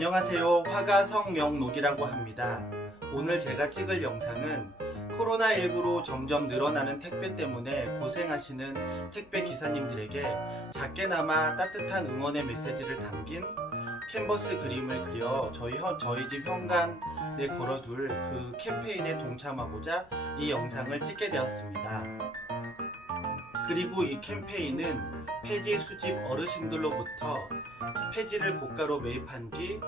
안녕하세요. 화가 성영록이라고 합니다. 오늘 제가 찍을 영상은 코로나19로 점점 늘어나는 택배 때문에 고생하시는 택배 기사님들에게 작게나마 따뜻한 응원의 메시지를 담긴 캔버스 그림을 그려 저희 집 현관에 걸어둘 그 캠페인에 동참하고자 이 영상을 찍게 되었습니다. 그리고 이 캠페인은 폐지 수집 어르신들로부터 폐지를 고가로 매입한 뒤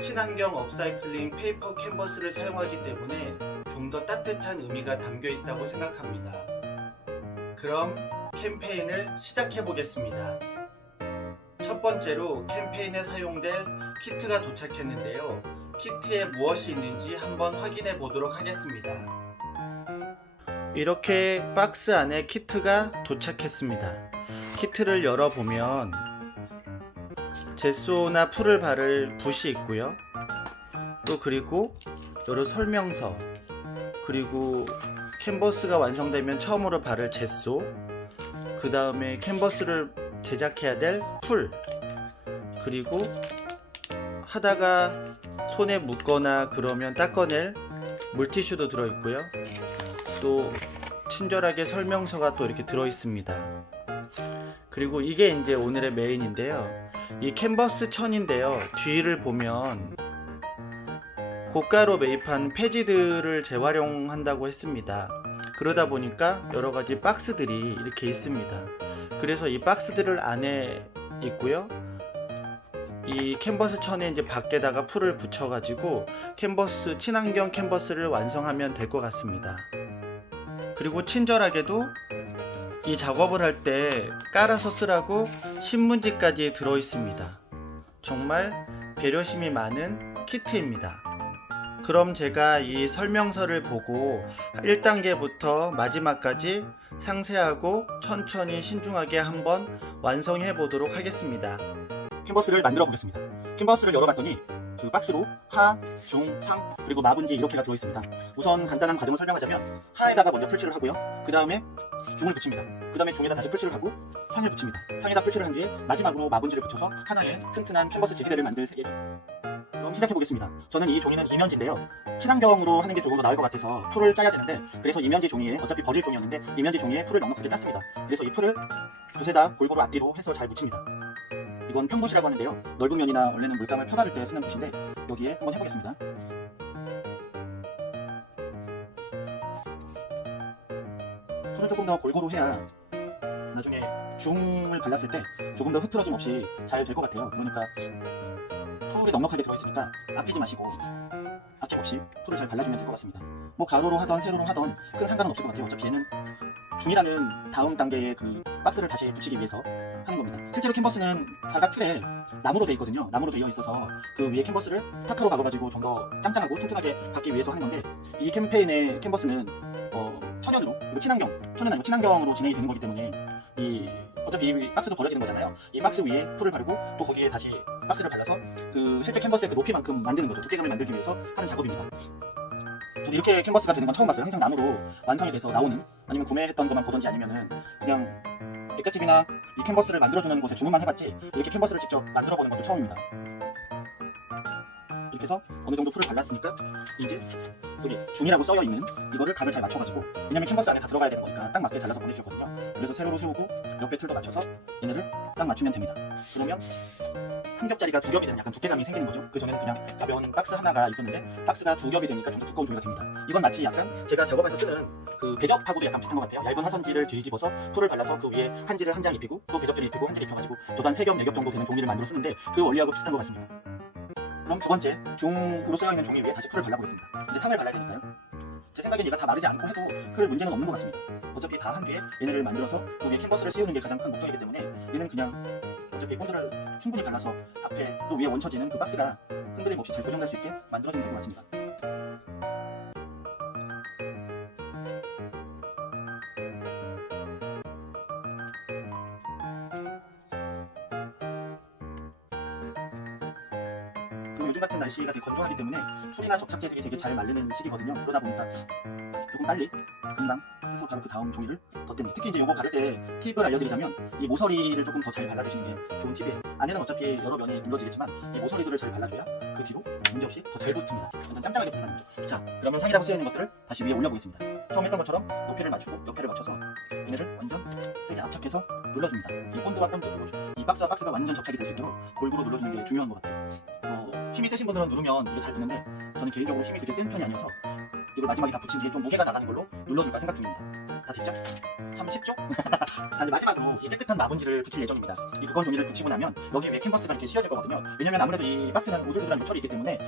친환경 업사이클링 페이퍼 캔버스를 사용하기 때문에 좀 더 따뜻한 의미가 담겨 있다고 생각합니다. 그럼 캠페인을 시작해 보겠습니다. 첫 번째로 캠페인에 사용될 키트가 도착했는데요. 키트에 무엇이 있는지 한번 확인해 보도록 하겠습니다. 이렇게 박스 안에 키트가 도착했습니다. 키트를 열어보면 젯소나 풀을 바를 붓이 있고요. 또 그리고 여러 설명서, 그리고 캔버스가 완성되면 처음으로 바를 젯소, 그 다음에 캔버스를 제작해야 될 풀, 그리고 하다가 손에 묻거나 그러면 닦아낼 물티슈도 들어있고요. 또 친절하게 설명서가 또 이렇게 들어있습니다. 그리고 이게 이제 오늘의 메인인데요. 이 캔버스 천인데요. 뒤를 보면 고가로 매입한 폐지들을 재활용한다고 했습니다. 그러다 보니까 여러가지 박스들이 이렇게 있습니다. 그래서 이 박스들을 안에 있고요. 이 캔버스 천에 이제 밖에다가 풀을 붙여가지고 캔버스, 친환경 캔버스를 완성하면 될 것 같습니다. 그리고 친절하게도 이 작업을 할 때 깔아서 쓰라고 신문지까지 들어있습니다. 정말 배려심이 많은 키트입니다. 그럼 제가 이 설명서를 보고 1단계부터 마지막까지 상세하고 천천히 신중하게 한번 완성해 보도록 하겠습니다. 캔버스를 만들어 보겠습니다. 캔버스를 열어봤더니 그 박스로 하, 중, 상, 그리고 마분지 이렇게가 들어있습니다. 우선 간단한 과정을 설명하자면 하에다가 먼저 풀칠을 하고요. 그 다음에 중을 붙입니다. 그 다음에 중에다 다시 풀칠을 하고 상을 붙입니다. 상에다 풀칠을 한 뒤에 마지막으로 마분지를 붙여서 하나의 튼튼한 캔버스 지지대를 만들 예정. 그럼 시작해 보겠습니다. 저는 이 종이는 이면지인데요. 친환경으로 하는 게 조금 더 나을 것 같아서 풀을 짜야 되는데, 그래서 이면지 종이에, 어차피 버릴 종이었는데 이면지 종이에 풀을 넉넉하게 짰습니다. 그래서 이 풀을 붓에다 골고루 앞뒤로 해서 잘 붙입니다. 이건 평붓이라고 하는데요. 넓은 면이나 원래는 물감을 펴바를 때 쓰는 붓인데 여기에 한번 해보겠습니다. 풀을 조금 더 골고루 해야 나중에 중을 발랐을 때 조금 더 흐트러짐 없이 잘 될 것 같아요. 그러니까 풀이 넉넉하게 들어있으니까 아끼지 마시고 아낌없이 풀을 잘 발라주면 될 것 같습니다. 뭐 가로로 하던 세로로 하던 큰 상관은 없을 것 같아요. 어차피 얘는 중이라는 다음 단계의 그 박스를 다시 붙이기 위해서 하는 겁니다. 실제로 캔버스는 사각 틀에 나무로 되어 있거든요. 나무로 되어 있어서 그 위에 캔버스를 타카로 박아가지고 좀 더 짱짱하고 튼튼하게 받기 위해서 하는 건데, 이 캠페인의 캔버스는 천연으로, 그리고 천연 아니고 친환경으로 진행이 되는 거기 때문에 어차피 이 박스도 버려지는 거잖아요. 이 박스 위에 풀을 바르고 또 거기에 다시 박스를 발라서 그 실제 캔버스의 그 높이만큼 만드는 거죠. 두께감을 만들기 위해서 하는 작업입니다. 저도 이렇게 캔버스가 되는 건 처음 봤어요. 항상 나무로 완성이 돼서 나오는, 아니면 구매했던 것만 보던지 아니면은 그냥 액자집이나 이 캔버스를 만들어주는 곳에 주문만 해봤지 이렇게 캔버스를 직접 만들어보는 것도 처음입니다. 이렇게 해서 어느 정도 풀을 발랐으니까 이제 여기 중이라고 써여있는 이거를 각을 잘 맞춰가지고, 왜냐면 캔버스 안에 다 들어가야 되는 거니까 딱 맞게 잘라서 보내주셨거든요. 그래서 세로로 세우고 옆에 틀도 맞춰서 얘네를 딱 맞추면 됩니다. 그러면 한 겹짜리가 두 겹이 되는 약간 두께감이 생기는 거죠. 그 전에는 그냥 가벼운 박스 하나가 있었는데 박스가 두 겹이 되니까 좀 더 두꺼운 종이가 됩니다. 이건 마치 약간 제가 작업해서 쓰는 그 배접하고도 약간 비슷한 것 같아요. 얇은 화선지를 뒤집어서 풀을 발라서 그 위에 한지를 한 장 입히고 또 배접지를 입히고 한지를 입혀가지고 도단 3겹, 4겹 정도 되는 종이를 만들어 쓰는데 그 원리하고 비슷한 것 같습니다. 그럼 두 번째, 중으로 쓰여있는 종이 위에 다시 풀을 발라보겠습니다. 이제 상을 발라야 되니까요. 제 생각엔 얘가 다 마르지 않고 해도 큰 문제는 없는 것 같습니다. 어차피 다 한 뒤에 얘네를 만들어서 그 위에 캔버스를 씌우는 게 가장 큰 목적이기 때문에 얘는 그냥 어차피 본드를 충분히 발라서 앞에 또 위에 원쳐지는 그 박스가 흔들림 없이 잘 고정될 수 있게 만들어지면 될 것 같습니다. 그리고 요즘 같은 날씨가 되게 건조하기 때문에 풀이나 접착제들이 되게 잘 마르는 시기거든요. 그러다 보니까 조금 빨리 금방 해서 바로 그 다음 종이를 덧댑니다. 특히 이제 요거 바를 때 팁을 알려드리자면 이 모서리를 조금 더 잘 발라주시는 게 좋은 팁이에요. 안에는 어차피 여러 면이 눌러지겠지만 이 모서리들을 잘 발라줘야 그 뒤로 문제없이 더 잘 붙습니다. 완전 짱짱하게 붙는 거죠. 자, 그러면 상이라고 쓰여있는 것들을 다시 위에 올려보겠습니다. 처음 했던 것처럼 높이를 맞추고 옆에를 맞춰서 얘네를 완전 세게 압착해서 눌러줍니다. 이 본드와 본드 그리고 이 박스와 박스가 완전 접착이 될 수 있도록 골고루 눌러주는 게 중요한 것 같아요. 힘이 세신 분들은 누르면 이게 잘 붙는데 저는 개인적으로 힘이 그렇게 센 편이 아니어서 이걸 마지막에 다 붙인 뒤에 좀 무게가 나가는 걸로 눌러줄까 생각 중입니다. 다 됐죠? 참 쉽죠? 이제 마지막으로 이 깨끗한 마분지를 붙일 예정입니다. 이 두꺼운 종이를 붙이고 나면 여기 위에 캔버스가 이렇게 씌워질 거거든요. 왜냐면 아무래도 이 박스는 오돌오돌한 요철이 있기 때문에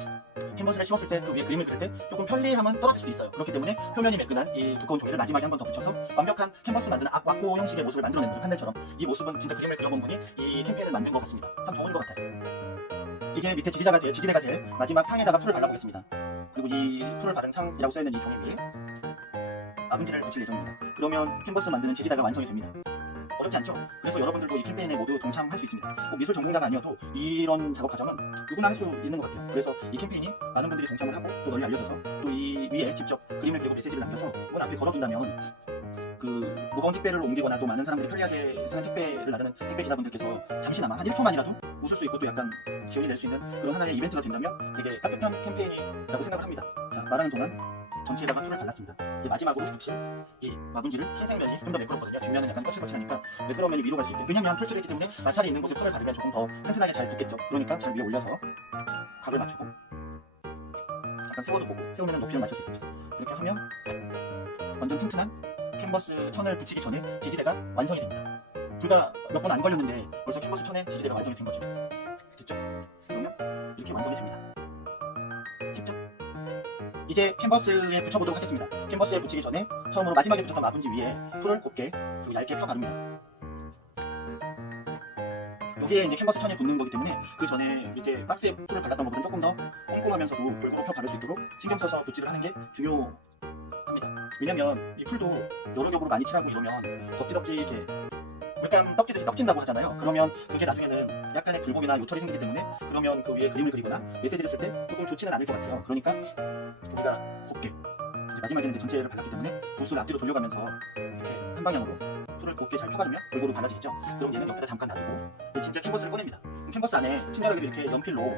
캔버스를 씌웠을 때 그 위에 그림을 그릴 때 조금 편리함은 떨어질 수도 있어요. 그렇기 때문에 표면이 매끈한 이 두꺼운 종이를 마지막에 한 번 더 붙여서 완벽한 캔버스 만드는 왁구 형식의 모습을 만들어내는 거죠. 판넬처럼. 이 모습은 진짜 그림을 그려본 분이 이 캠페인을 만든 것 같습니다. 참 좋은 것 같아요. 이게 밑에 지지대가 될 마지막 상에다가 풀을 발라보겠습니다. 그리고 이 풀을 바른 상이라고 써있는 이 종이 위에 마분지를 붙일 예정입니다. 그러면 캔버스 만드는 지지대가 완성이 됩니다. 어렵지 않죠? 그래서 여러분들도 이 캠페인에 모두 동참할 수 있습니다. 꼭 미술 전공자가 아니어도 이런 작업 과정은 누구나 할 수 있는 것 같아요. 그래서 이 캠페인이 많은 분들이 동참을 하고 또 널리 알려져서 또 이 위에 직접 그림을 그리고 메시지를 남겨서 문 앞에 걸어둔다면 그 무거운 택배를 옮기거나 또 많은 사람들이 편리하게 쓰는 택배를 나르는 택배 기사분들께서 잠시나마 한 1초만이라도 웃을 수 있고 또 약간 지원이 될 수 있는 그런 하나의 이벤트가 된다면 되게 따뜻한 캠페인이라고 생각을 합니다. 자, 말하는 동안 전체에다가 풀을 발랐습니다. 이제 마지막으로 붙일 이 마분지를 흰색 면이 좀 더 매끄럽거든요. 뒷면은 약간 거칠거칠하니까 매끄러운 면이 위로 갈 수 있고, 왜냐면 풀칠을 했기 때문에 마찰이 있는 곳에 풀을 바르면 조금 더 튼튼하게 잘 붙겠죠. 그러니까 잘 위에 올려서 각을 맞추고 약간 세워도 보고 세우면 높이를 맞출 수 있겠죠. 그렇게 하면 완전 튼튼한 캔버스 천을 붙이기 전에 지지대가 완성이 됩니다. 불과 몇 번 안 걸렸는데 벌써 캔버스 천에 지지대가 완성이 된 거죠. 됐죠? 그러면 이렇게 완성이 됩니다. 쉽죠? 이제 캔버스에 붙여보도록 하겠습니다. 캔버스에 붙이기 전에 처음으로 마지막에 붙였던 마분지 위에 풀을 곱게 그리고 얇게 펴 바릅니다. 여기에 이제 캔버스 천이 붙는 거기 때문에 그 전에 이제 박스에 풀을 발랐던 것보다 조금 더 꼼꼼하면서도 골고루 펴 바를 수 있도록 신경 써서 붓질을 하는 게 중요합니다. 왜냐면 이 풀도 여러 겹으로 많이 칠하고 이러면 덕지덕지 이렇게 물감 떡지듯이 떡진다고 하잖아요. 그러면 그게 나중에는 약간의 굴곡이나 요철이 생기기 때문에 그러면 그 위에 그림을 그리거나 메시지를 쓸 때 조금 좋지는 않을 것 같아요. 그러니까 우리가 곱게 이제 마지막에는 이제 전체를 발랐기 때문에 붓을 앞뒤로 돌려가면서 이렇게 한 방향으로 풀을 곱게 잘 펴바르면 골고루 발라지겠죠. 그럼 얘는 옆에다 잠깐 놔두고 진짜 캔버스를 꺼냅니다. 캔버스 안에 친절하게 이렇게 연필로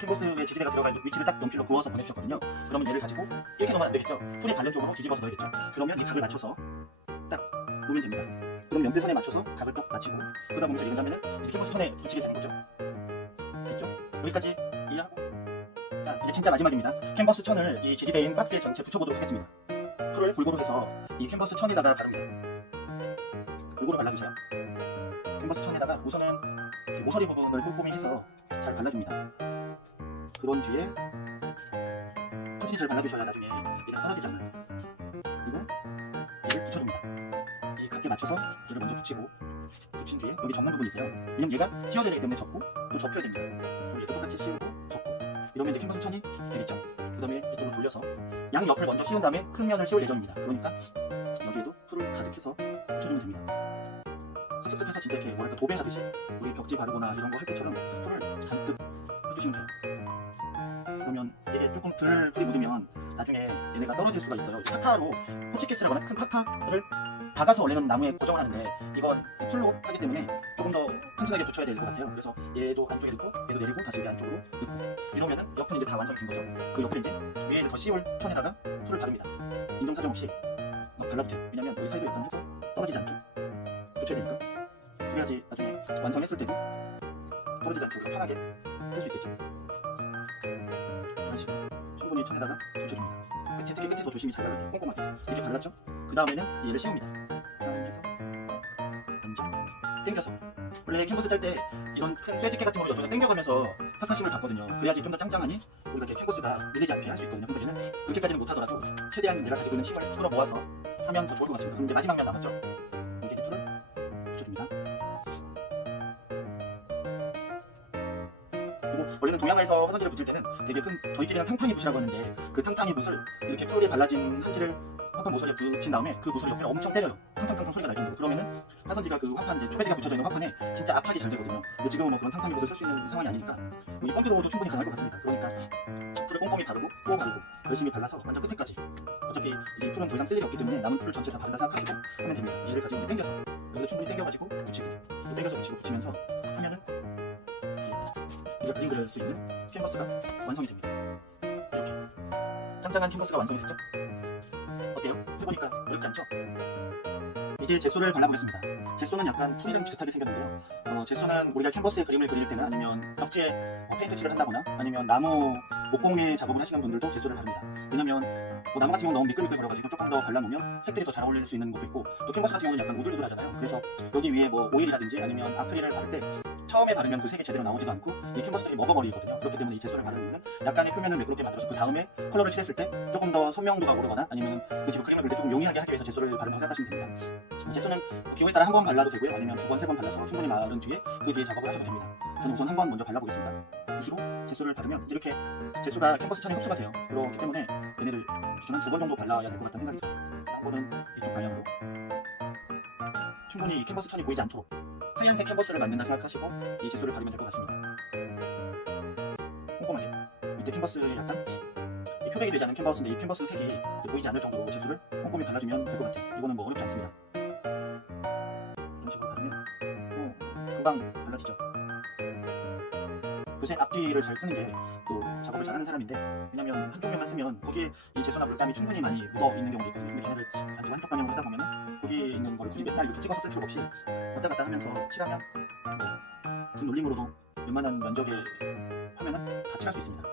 캔버스에 지지대가 들어갈 위치를 딱 연필로 그어서 보내주셨거든요. 그러면 얘를 가지고 이렇게 놓으면 안 되겠죠. 풀이 바른 쪽으로 뒤집어서 넣어야겠죠. 그러면 이 각을 맞춰서 딱 놓으면 됩니다. 그럼 연필선에 맞춰서 각을 또 맞추고 그러다 보면서 이런 다음에는 이 캔버스 천에 붙이게 되는 거죠. 됐죠? 여기까지 이해하고 자, 이제 진짜 마지막입니다. 캔버스 천을 이 지지대인 박스에 전체 붙여보도록 하겠습니다. 풀을 골고루 해서 이 캔버스 천에다가 바릅니다. 골고루 발라주세요. 캔버스 천에다가 우선은 모서리 부분을 꼼꼼히 해서 잘 발라줍니다. 그런 뒤에 천천히 잘 발라주셔야 나중에 얘가 떨어지지 않아요. 그리고 얘를 붙여줍니다. 이 각에 맞춰서 얘를 먼저 붙이고 붙인 뒤에 여기 접는 부분이 있어요. 왜냐면 얘가 씌워져야 되기 때문에 접고 또 접혀야 됩니다. 그럼 얘도 똑같이 씌우고 접고 이러면 이제 캔버스 천이 되겠죠. 그 다음에 이쪽으로 돌려서 양 옆을 먼저 씌운 다음에 큰 면을 씌울 예정입니다. 그러니까 여기에도 풀을 가득해서 붙여주면 됩니다. 슥슥슥 해서 진짜 이렇게 뭐랄까 도배하듯이 우리 벽지 바르거나 이런 거 할 때처럼 풀을 잔뜩 해주시면 돼요. 그러면 이게 조금 덜 풀이 묻으면 나중에 얘네가 떨어질 수가 있어요. 타타로 호치키스라거나 큰 타타를 박아서 원래는 나무에 고정을 하는데 이건 풀로 하기 때문에 조금 더 튼튼하게 붙여야 될 것 같아요. 그래서 얘도 안쪽에 넣고 얘도 내리고 다시 여기 안쪽으로 넣고 이러면은 옆은 이제 다 완성이 된 거죠. 그 옆에 이제 위에 더 씌울 천에다가 풀을 바릅니다. 인정사정 없이 발라도 돼요. 왜냐면 여기 사이도 약간 해서 떨어지지 않게 붙여야 되니까. 그래야지 나중에 완성했을 때도 떨어지지 않게 우리가 편하게 할 수 있겠죠. 이런 식으로 충분히 천에다가 붙여줍니다. 특히 끝에 더 조심히 잘 발라야 돼요. 꼼꼼하게 이렇게 발랐죠? 그 다음에는 얘를 씌웁니다. 짠 해서 완전 당겨서 원래 캔버스 짤 때 이런 큰 쇠집게 같은 걸 옆에서 당겨가면서 타파심을 받거든요. 그래야지 좀 더 짱짱하니 우리가 이렇게 캔버스가 밀리지 않게 할 수 있거든요. 근데 얘는 그렇게까지는 못하더라도 최대한 내가 가지고 있는 힘을 끌어 모아서 하면 더 좋을 것 같습니다. 그럼 이제 마지막 면 남았죠? 여기에 풀을 붙여줍니다. 그리고 원래는 동양화에서 화선지를 붙일 때는 되게 큰 저희끼리는 탕탕이 붓이라고 하는데 그 탕탕이 붓을 이렇게 풀에 발라진 한지를 화판 모서리에 붙인 다음에 그 붓을 옆에 엄청 때려요. 탕탕탕탕 소리가 날 정도로. 그러면은 화선지가 그 화판 이제 초베리가 붙여져 있는 화판에 진짜 압착이 잘 되거든요. 근데 지금은 뭐 그런 탕탕이 붓을 쓸 수 있는 상황이 아니니까 이 본드로도 충분히 가능할 것 같습니다. 그러니까 풀을 꼼꼼히 바르고 또 바르고 열심히 발라서 완전 끝에까지, 어차피 이제 풀은 더 이상 쓸 일이 없기 때문에 남은 풀을 전체 다 바른다 생각하시고 하면 됩니다. 얘를 가지고 이제 당겨서 여기서 충분히 당겨가지고 붙이고 또 당겨서 붙이고 붙이면서 하면은 우리가 그림 그릴 수 있는 캔버스가 완성이 됩니다. 이렇게 짱짱한 캔버스가 완성이 됐죠? 어때요? 해보니까 어렵지 않죠? 이제 젯소를 발라보겠습니다. 젯소는 약간 톤이랑 비슷하게 생겼는데요. 젯소는 우리가 캔버스에 그림을 그릴 때나 아니면 벽지에 페인트 칠을 한다거나 아니면 나무 목공예 작업을 하시는 분들도 젯소를 바릅니다. 왜냐면 나무 같은 경우는 너무 미끌미끌 걸어가지고 조금 더 발라놓으면 색들이 더 잘 어울릴 수 있는 것도 있고, 또 캔버스 같은 경우는 약간 우들우들하잖아요. 그래서 여기 위에 뭐 오일이라든지 아니면 아크릴을 바를 때 처음에 바르면 그 색이 제대로 나오지도 않고 이 캔버스들이 먹어버리거든요. 그렇기 때문에 이 젯소를 바르는 이유는 약간의 표면을 매끄럽게 만들어서 그 다음에 컬러를 칠했을 때 조금 더 선명도가 오르거나 아니면 그 뒤로 그림을 그릴 때 조금 용이하게 하기 위해서 젯소를 바른다고 생각하시면 됩니다. 젯소는 기호에 따라 한 번 발라도 되고요, 아니면 두 번, 세 번 발라서 충분히 마른 뒤에 그 뒤에 작업을 하셔도 됩니다. 저는 우선 한 번 먼저 발라보겠습니다. 붓으로 젯소를 바르면 이렇게 젯소가 캔버스 천에 흡수가 돼요. 그렇기 때문에 얘네를 기존 한 두 번 정도 발라야 될 것 같다는 생각이 들어요. 한 번은 이쪽 방향으로 충분히 이 캔버스 천이 보이지 않도록 하얀색 캔버스를 만든다 생각하시고 이 젯소를 바르면 될 것 같습니다. 꼼꼼하게 밑에 캔버스에 약간 이 표백이 되지 않은 캔버스인데 이 캔버스 색이 보이지 않을 정도로 젯소를 꼼꼼히 발라주면 될 것 같아요. 이거는 뭐 어렵지 않습니다. 이런 식으로 바르면 금방 발라지죠. 도색 앞뒤를 잘 쓰는 게 또 작업을 잘하는 사람인데, 왜냐면 한쪽 면만 쓰면 거기에 이 젯소나 물감이 충분히 많이 묻어 있는 경우도 있거든요. 근데 걔네를 안 쓰고 한쪽 방향으로 하다 보면 거기에 있는 걸 굳이 맨날 이렇게 찍어서 쓸 필요 없이 왔다 갔다 하면서 칠하면 분 올림으로도 웬만한 면적에 하면은 다 칠할 수 있습니다.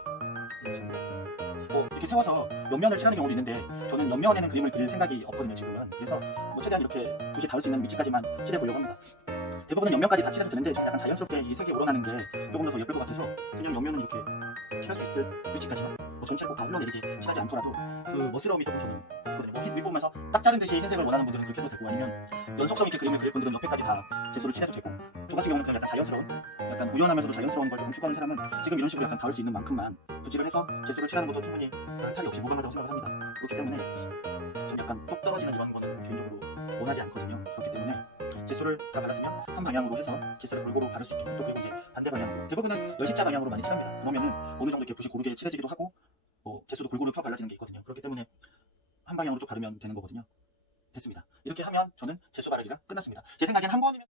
이런 식으로. 이렇게 세워서 옆면을 칠하는 경우도 있는데 저는 옆면에는 그림을 그릴 생각이 없거든요, 지금은. 그래서 최대한 이렇게 붓이 닿을 수 있는 위치까지만 칠해보려고 합니다. 대부분은 옆면까지 다 칠해도 되는데 좀 약간 자연스럽게 이 색이 우러나는 게 조금 더 예쁠 것 같아서 그냥 옆면은 이렇게 칠할 수 있을 위치까지만, 전체를 꼭 다 흘러내리게 칠하지 않더라도 그 멋스러움이 조금 저는 있거든요. 뭐 윗부분에서 딱 자른 듯이 흰색을 원하는 분들은 그렇게 해도 되고, 아니면 연속성 있게 그림을 그릴 분들은 옆에까지 다 젯소를 칠해도 되고, 저 같은 경우는 그냥 약간 자연스러운, 약간 우연하면서도 자연스러운 걸 조금 추구하는 사람은 지금 이런 식으로 약간 닿을 수 있는 만큼만 붓질을 해서 젯소를 칠하는 것도 충분히 탈이 없이 무방하다고 생각을 합니다. 그렇기 때문에 좀 약간 똑 떨어지는 이런 거는 개인적으로 원하지 않거든요. 그렇기 때문에 젯소를 다 발랐으면 한 방향으로 해서 젯소를 골고루 바를 수 있게, 또 그리고 이제 반대 방향으로, 대부분은 열십자 방향으로 많이 칠합니다. 그러면은 어느 정도 이렇게 붓이 고르게 칠해지기도 하고 젯소도 골고루 펴 발라지는 게 있거든요. 그렇기 때문에 한 방향으로 쭉 바르면 되는 거거든요. 됐습니다. 이렇게 하면 저는 젯소 바르기가 끝났습니다. 제 생각엔 한 번이면